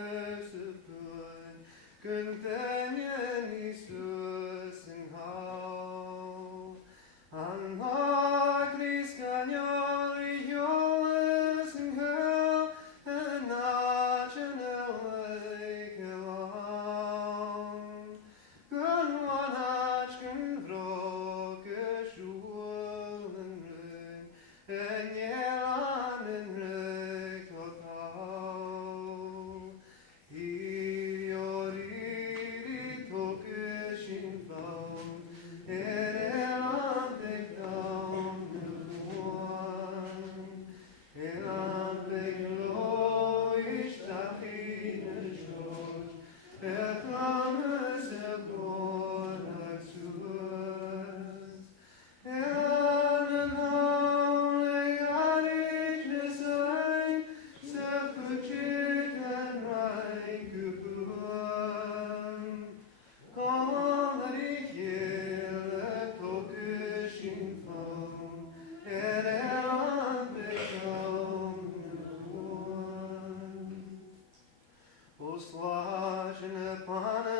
răsăpâni, cântăm în Iisus în hau. Anna Christianului Ioles în hău, în acenelei chelam. Când oanaci când vreo cășul în rând, în elan în reclotau. Ioriri tocășin flau, erelan pe cam năluan, elan pe gloiști afinășoși, pe clamă să pornați sus. Elan în aule arici nesai, să făcetă n-ai căpân. Colăric ele tocășin fau, erelan pe cam năluan. O slașină pană